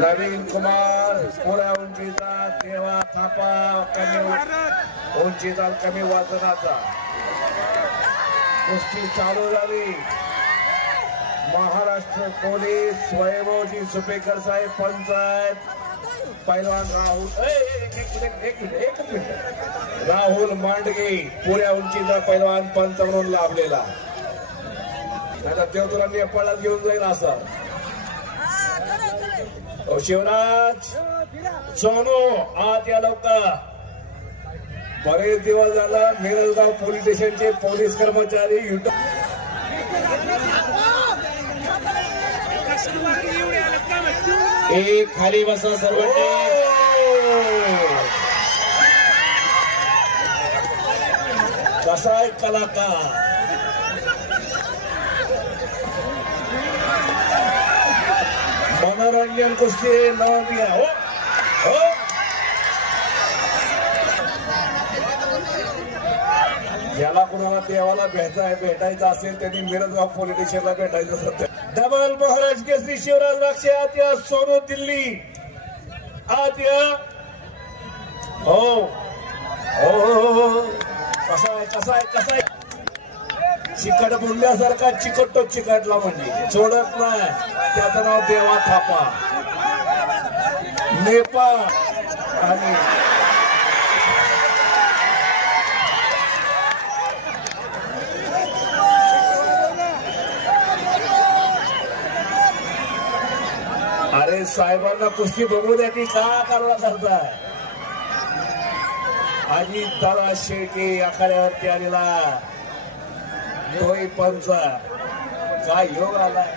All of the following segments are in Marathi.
नवीन कुमार पुऱ्या उंचीचा, देवा थापा कमी उंचीचा कमी वजनाचा कुस्ती चालू झाली। महाराष्ट्र पोलीस वैभवजी सुपेकर साहेब पंचायत पैलवान राहुल एक मिनिट राहुल मांडगे पुऱ्या उंचीचा पैलवान पंच म्हणून लाभलेला। आता तेव्हा तुला नेपाळला घेऊन जाईल असा। शिवराज सोनू आत या लवकर। बरेच दिवस झाला मिरजगाव पोलीस स्टेशनचे पोलीस कर्मचारी एक खाली बसा सर्वांनी। कसा आहे कलाकार मनोरंजन कुस्ती नाव दिया हो हो। ज्याला कुणाला देवाला भेटायचं असेल त्यांनी मिरजगाव पोलीस स्टेशनला भेटायचं सध्या। डबल महाराज केसरी शिवराज राक्षे आत्या सोनू दिल्ली आत्या हो हो। कसा आहे चिकट बुंड्यासारखा चिकटतो चिकटला म्हणजे सोडत नाही। त्याचं नाव देवा थापा नेपाळ आणि अरे साहेबांना कुस्ती बघू द्या की का कारवा करताय। आजी दादा शेळके आखाड्यावरती आलेला तोही पंच काय योग आलाय।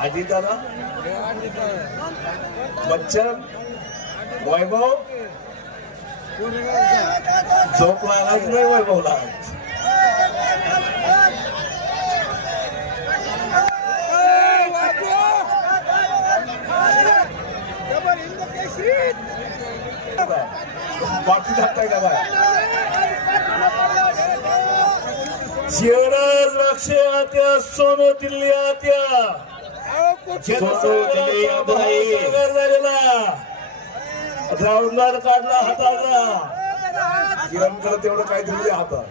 आजी दादा बच्चन वैभव झोप लागायच नाही वैभवला। बाकी जाताय का काय शिवराज राक्षे आत्या सोनू दिल्ली आत्या राऊंडर काढला हाताचा किरणकडे तेवढं काहीतरी हातात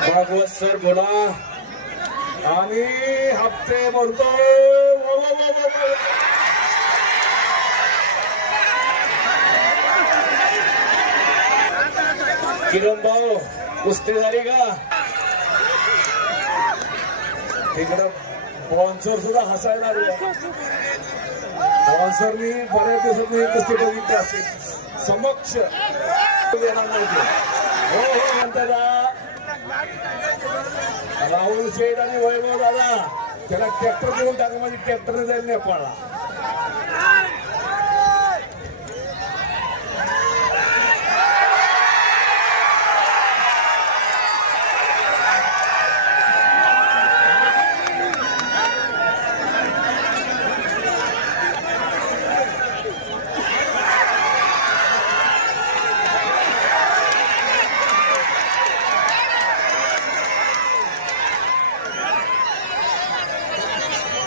भागवत सर बोला आणि हप्ते भरतो। किरण भाऊ कुस्ती झाली का? तिकडं स्पॉन्सर सुद्धा हसायला लागले। स्पॉन्सरनी बऱ्याच दिवसांनी कुस्ती बघितली असेल समक्ष येणार नव्हते। हो हो म्हणतात राहुल शेठ आणि वैभव दादा त्याला ट्रॅक्टर देऊन टाका म्हणजे ट्रॅक्टरने जाईल नेपाळला।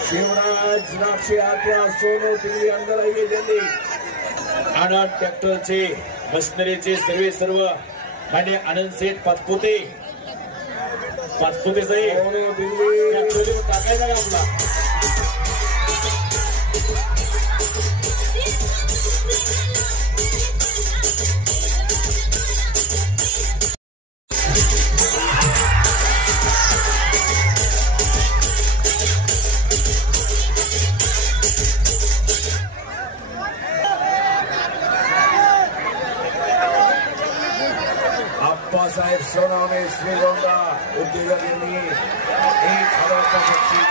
शिवराज राक्षे आत्या सोनू दिल्ली अंदर आइए जल्दी। आनंद ट्रॅक्टरचे मशिनरीचे सर्व मान्य आनंद सेठ पाचपुते साहेब सोनू दिल्ली टाकायचा का आपला साहेब सोनावणे श्रीगोंदा उद्योजक यांनी 1,000 बक्षीस